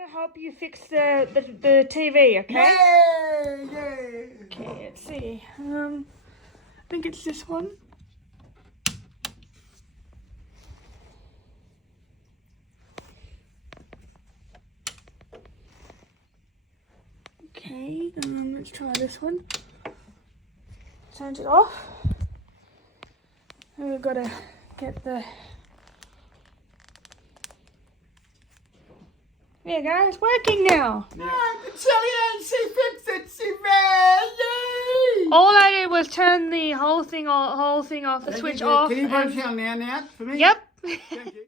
gonna help you fix the TV, okay? Yay! Yay! Okay, let's see. I think it's this one. Okay, let's try this one. Turn it off. And we've got to get the... There you go, it's working now. The Chilean, she fixed it. She ran. Yay! All I did was turn the whole thing off, the switch off. Can you and- punch down now, for me? Yep. Thank you.